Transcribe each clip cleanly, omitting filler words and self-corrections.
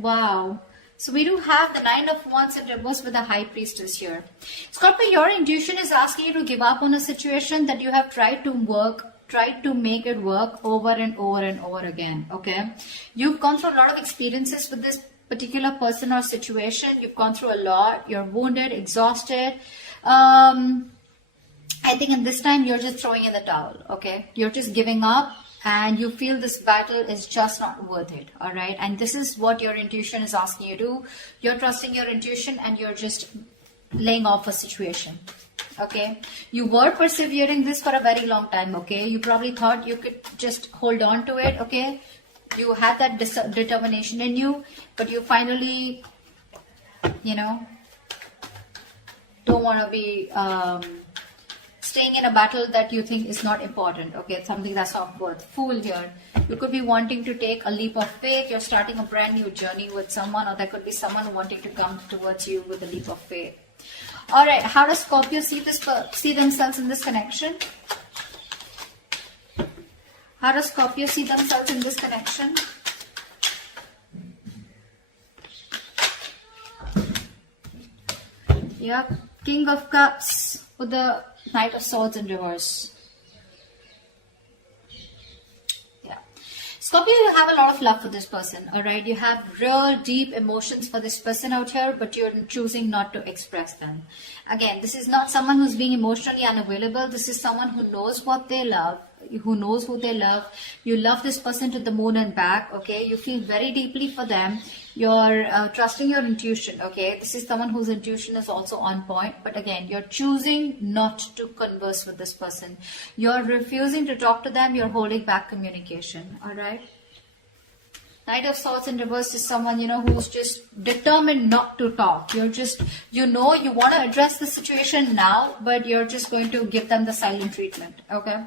Wow. So we do have the 9 of Wands in reverse with the High Priestess here. Scorpio, your intuition is asking you to give up on a situation that you have tried to make it work over and over and over again. Okay. You've gone through a lot of experiences with this particular person or situation. You've gone through a lot. You're wounded, exhausted. I think in this time you're just throwing in the towel. Okay. You're just giving up. And you feel this battle is just not worth it, all right? And this is what your intuition is asking you to do. You're trusting your intuition and you're just laying off a situation, okay? You were persevering this for a very long time, okay? You probably thought you could just hold on to it, okay? You had that determination in you, but you finally, you know, don't want to be... staying in a battle that you think is not important, okay? It's something that's not worth. Fool here. You could be wanting to take a leap of faith. You're starting a brand new journey with someone, or there could be someone wanting to come towards you with a leap of faith. All right. How does Scorpio see themselves in this connection? How does Scorpio see themselves in this connection? Yep. King of Cups with the Knight of Swords in reverse. Yeah. Scorpio, you have a lot of love for this person, alright? You have real deep emotions for this person out here, but you're choosing not to express them. Again, this is not someone who's being emotionally unavailable. This is someone who knows what they love, who knows who they love. You love this person to the moon and back, okay? You feel very deeply for them. You're trusting your intuition, okay? This is someone whose intuition is also on point. But again, you're choosing not to converse with this person. You're refusing to talk to them. You're holding back communication, all right? Knight of Swords in reverse is someone, you know, who's just determined not to talk. You're just, you know, you want to address the situation now, but you're just going to give them the silent treatment, okay?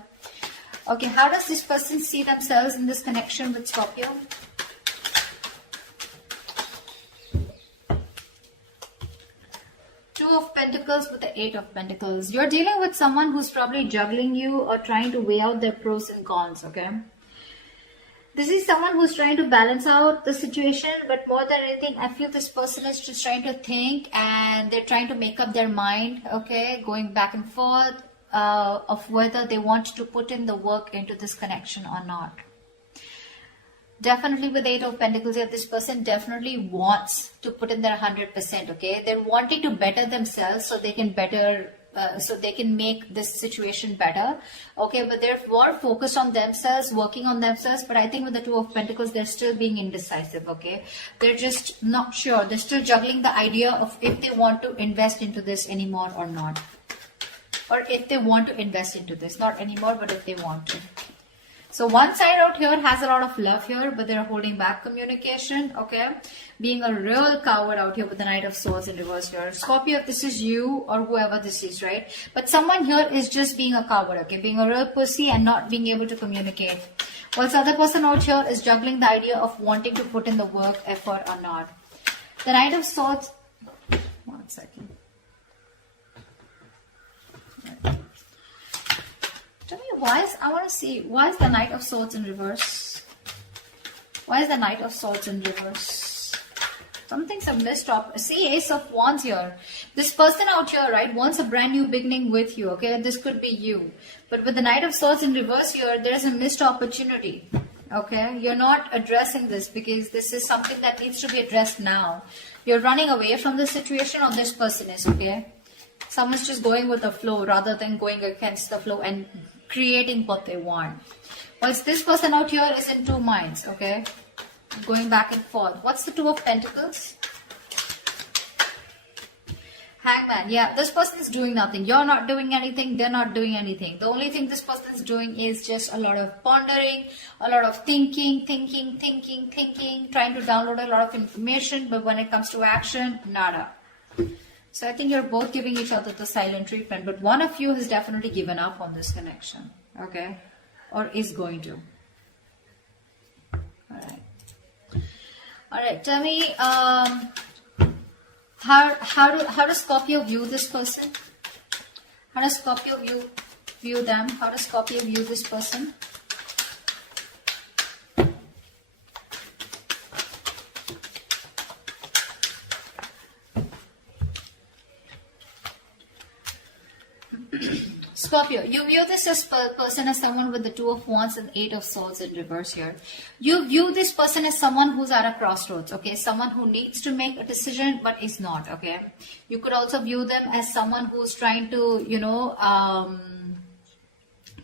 Okay, how does this person see themselves in this connection with Scorpio? Two of Pentacles with the Eight of Pentacles. You're dealing with someone who's probably juggling you or trying to weigh out their pros and cons, okay? This is someone who's trying to balance out the situation, but more than anything, I feel this person is just trying to think and they're trying to make up their mind, okay? Going back and forth of whether they want to put in the work into this connection or not. Definitely with Eight of Pentacles here, this person definitely wants to put in their 100%, okay? They're wanting to better themselves so they can make this situation better, okay? But they're more focused on themselves, working on themselves. But I think with the Two of Pentacles, they're still being indecisive, okay? They're just not sure. They're still juggling the idea of if they want to invest into this anymore or not. Or if they want to invest into this, not anymore, but if they want to. So one side out here has a lot of love here, but they're holding back communication, okay? Being a real coward out here with the Knight of Swords in reverse here. Scorpio, if this is you or whoever this is, right? But someone here is just being a coward, okay? Being a real pussy and not being able to communicate. Whilst the other person out here is juggling the idea of wanting to put in the work, effort or not. The Knight of Swords... One second. Tell me I want to see, why is the Knight of Swords in reverse? Why is the Knight of Swords in reverse? Something's a missed up. See, Ace of Wands here. This person out here, right, wants a brand new beginning with you, okay? This could be you. But with the Knight of Swords in reverse here, there's a missed opportunity, okay? You're not addressing this because this is something that needs to be addressed now. You're running away from the situation, or this person is, okay? Someone's just going with the flow rather than going against the flow and creating what they want. Whilst this person out here is in two minds, okay? Going back and forth. What's the Two of Pentacles? Hangman. Yeah, this person is doing nothing. You're not doing anything. They're not doing anything. The only thing this person is doing is just a lot of pondering, a lot of thinking, trying to download a lot of information. But when it comes to action, nada. So I think you're both giving each other the silent treatment, but one of you has definitely given up on this connection, okay? Or is going to. All right. Tell me, how does Scorpio view this person? How does Scorpio view them? How does Scorpio view this person? Scorpio, you view this person as someone with the Two of Wands and Eight of Swords in reverse here. You view this person as someone who's at a crossroads, okay? Someone who needs to make a decision but is not, okay? You could also view them as someone who's trying to,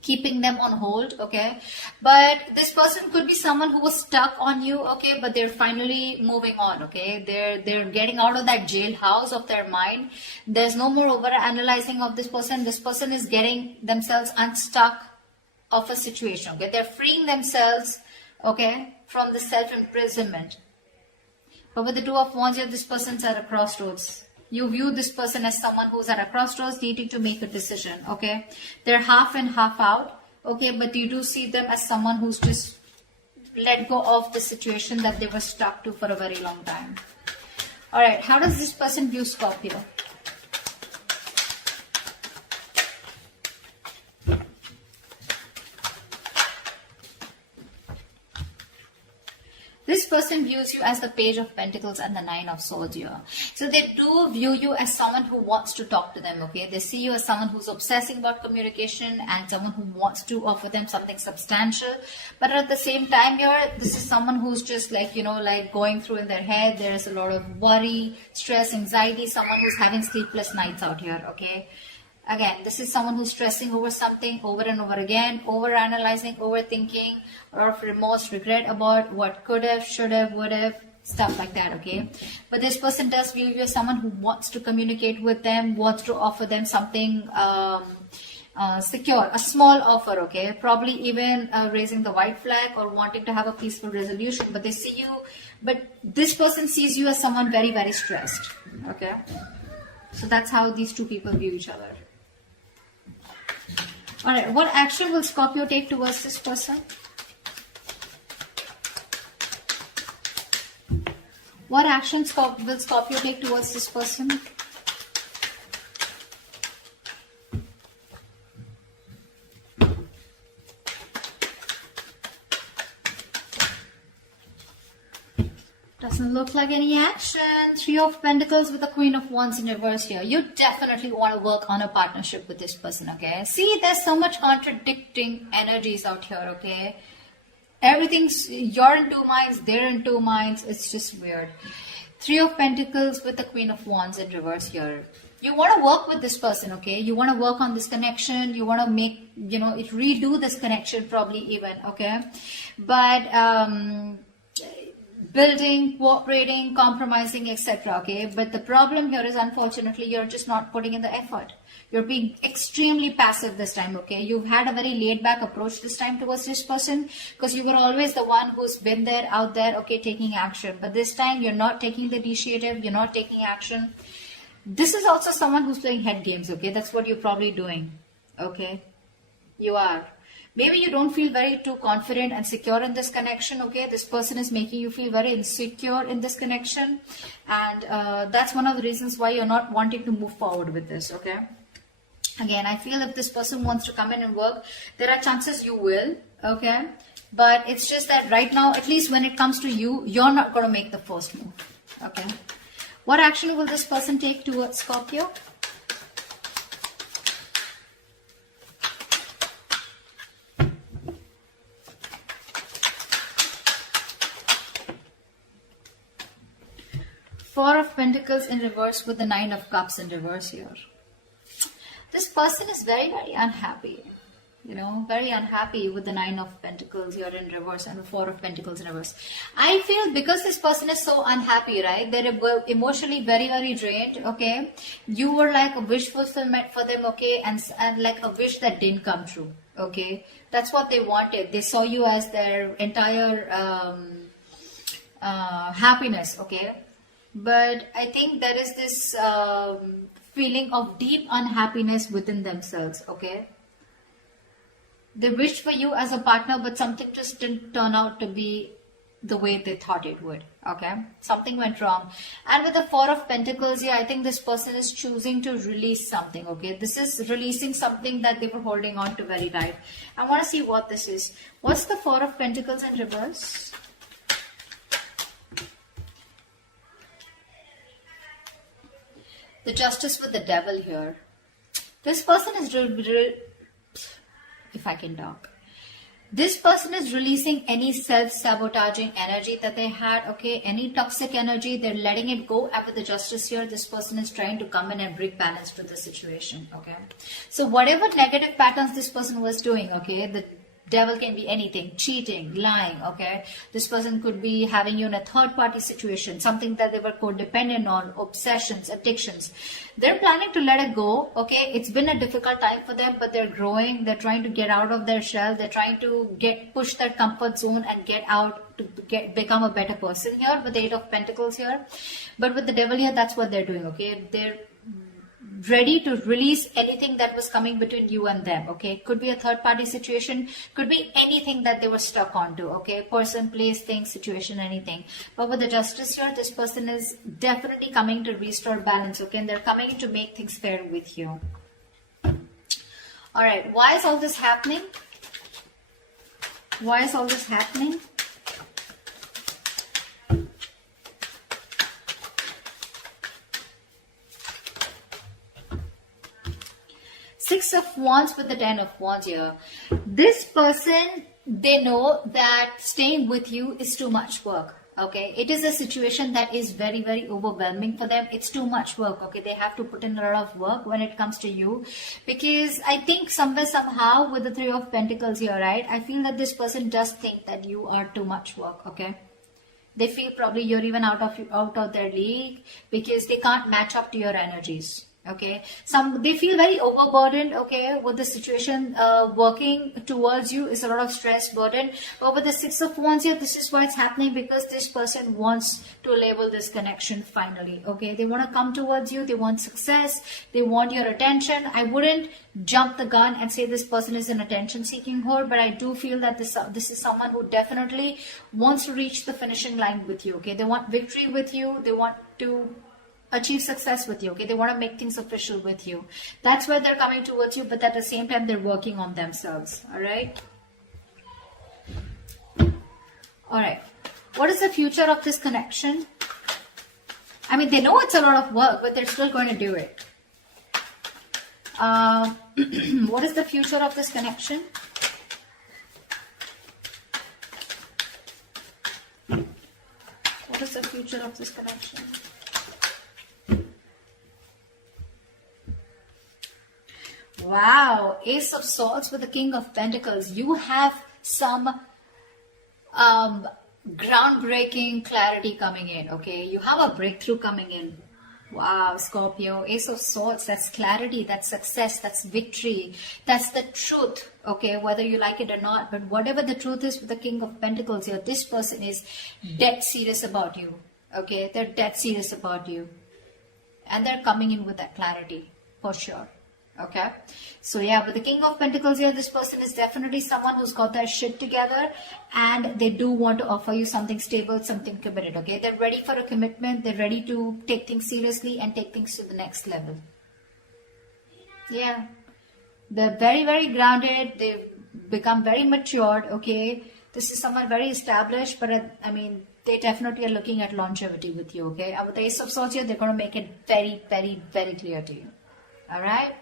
keeping them on hold, okay? But this person could be someone who was stuck on you, okay? But they're finally moving on, okay? They're getting out of that jailhouse of their mind. There's no more over analyzing of this person. This person is getting themselves unstuck of a situation, okay? They're freeing themselves, okay, from the self-imprisonment. But with the Two of Wands here, this person's at a crossroads. You view this person as someone who's at a crossroads needing to make a decision, okay? They're half in, half out, okay? But you do see them as someone who's just let go of the situation that they were stuck to for a very long time. All right, how does this person view Scorpio? This person views you as the Page of Pentacles and the Nine of Swords here. So they do view you as someone who wants to talk to them, okay? They see you as someone who's obsessing about communication and someone who wants to offer them something substantial. But at the same time here, this is someone who's just like, like going through in their head. There's a lot of worry, stress, anxiety, someone who's having sleepless nights out here, okay? Again, this is someone who's stressing over something over and over again, over-analyzing, overthinking, or of remorse, regret about what could have, should have, would have, stuff like that, okay? But this person does view you as someone who wants to communicate with them, wants to offer them something secure, a small offer, okay? Probably even raising the white flag or wanting to have a peaceful resolution. But they see you, but this person sees you as someone very, very stressed, okay? So that's how these two people view each other. All right, what action will Scorpio take towards this person? What action will Scorpio take towards this person? Doesn't look like any action. Three of Pentacles with the Queen of Wands in reverse here. You definitely want to work on a partnership with this person, okay? See, there's so much contradicting energies out here, okay? Everything's, you're in two minds, they're in two minds. It's just weird. Three of Pentacles with the Queen of Wands in reverse here. You want to work with this person, okay? You want to work on this connection. You want to make, redo this connection probably even, okay? But, building, cooperating, compromising, etc. Okay, but the problem here is, unfortunately, you're just not putting in the effort. You're being extremely passive this time, okay? You've had a very laid-back approach this time towards this person because you were always the one who's been there, out there, okay, taking action. But this time, you're not taking the initiative, you're not taking action. This is also someone who's playing head games, okay? That's what you're probably doing, okay? You are. Maybe you don't feel very too confident and secure in this connection, okay? This person is making you feel very insecure in this connection. And that's one of the reasons why you're not wanting to move forward with this, okay? Again, I feel if this person wants to come in and work, there are chances you will, okay? But it's just that right now, at least when it comes to you, you're not going to make the first move, okay? What action will this person take towards Scorpio? Four of Pentacles in reverse with the Nine of Cups in reverse here. This person is very, very unhappy. Very unhappy with the Nine of Pentacles here in reverse and the Four of Pentacles in reverse. I feel because this person is so unhappy, right? They're emotionally very, very drained, okay? You were like a wish fulfillment for them, okay? And like a wish that didn't come true, okay? That's what they wanted. They saw you as their entire happiness, okay? But I think there is this feeling of deep unhappiness within themselves, okay? They wished for you as a partner, but something just didn't turn out to be the way they thought it would, okay? Something went wrong. And with the Four of Pentacles here, I think this person is choosing to release something, okay? This is releasing something that they were holding on to very tight. I want to see what this is. What's the Four of Pentacles in reverse? The Justice with the Devil here. This person is, if I can talk, this person is releasing any self-sabotaging energy that they had, okay? Any toxic energy, they're letting it go. After the justice here, this person is trying to come in and bring balance to the situation, okay? So whatever negative patterns this person was doing, okay, the devil can be anything, cheating, lying, okay? This person could be having you in a third-party situation, something that they were codependent on, obsessions, addictions. They're planning to let it go, okay? It's been a difficult time for them, but they're growing. They're trying to get out of their shell. They're trying to push their comfort zone and get out to become a better person here with the Eight of Pentacles here. But with the devil here, that's what they're doing, okay? They're ready to release anything that was coming between you and them, okay? Could be a third party situation, could be anything that they were stuck onto, okay? Person, place, thing, situation, anything. But with the justice here, this person is definitely coming to restore balance, okay? And they're coming to make things fair with you. All right, why is all this happening? Why is all this happening? Six of Wands with the Ten of Wands here. This person, they know that staying with you is too much work. Okay, it is a situation that is very, very overwhelming for them. It's too much work. Okay, they have to put in a lot of work when it comes to you, because I think somewhere, somehow, with the Three of Pentacles here, right, I feel that this person does think that you are too much work. Okay, they feel probably you're even out of their league because they can't match up to your energies. Okay, they feel very overburdened, okay, with the situation. Working towards you is a lot of stress, burden. But with the Six of Wands here, this is why it's happening, because this person wants to label this connection finally, okay? They want to come towards you, they want success, they want your attention. I wouldn't jump the gun and say this person is an attention-seeking whore, but I do feel that this is someone who definitely wants to reach the finishing line with you, okay? They want victory with you, they want to achieve success with you, okay? They want to make things official with you. That's why they're coming towards you, but at the same time, they're working on themselves, all right? All right. What is the future of this connection? I mean, they know it's a lot of work, but they're still going to do it. What is the future of this connection? What is the future of this connection? Wow, Ace of Swords with the King of Pentacles. You have some groundbreaking clarity coming in, okay? You have a breakthrough coming in. Wow, Scorpio, Ace of Swords, that's clarity, that's success, that's victory, that's the truth, okay? Whether you like it or not, but whatever the truth is with the King of Pentacles here, this person is dead serious about you, okay? They're dead serious about you. And they're coming in with that clarity, for sure. Okay, so yeah, with the King of Pentacles here, this person is definitely someone who's got their shit together, and they do want to offer you something stable, something committed. Okay, they're ready for a commitment, they're ready to take things seriously and take things to the next level. Yeah, they're very, very grounded, they've become very matured. Okay, this is someone very established, but I mean, they definitely are looking at longevity with you. Okay, and with the Ace of Swords here, they're going to make it very, very, very clear to you. All right.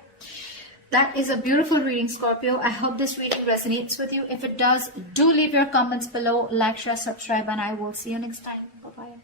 That is a beautiful reading, Scorpio. I hope this reading resonates with you. If it does, do leave your comments below, like, share, subscribe, and I will see you next time. Bye-bye.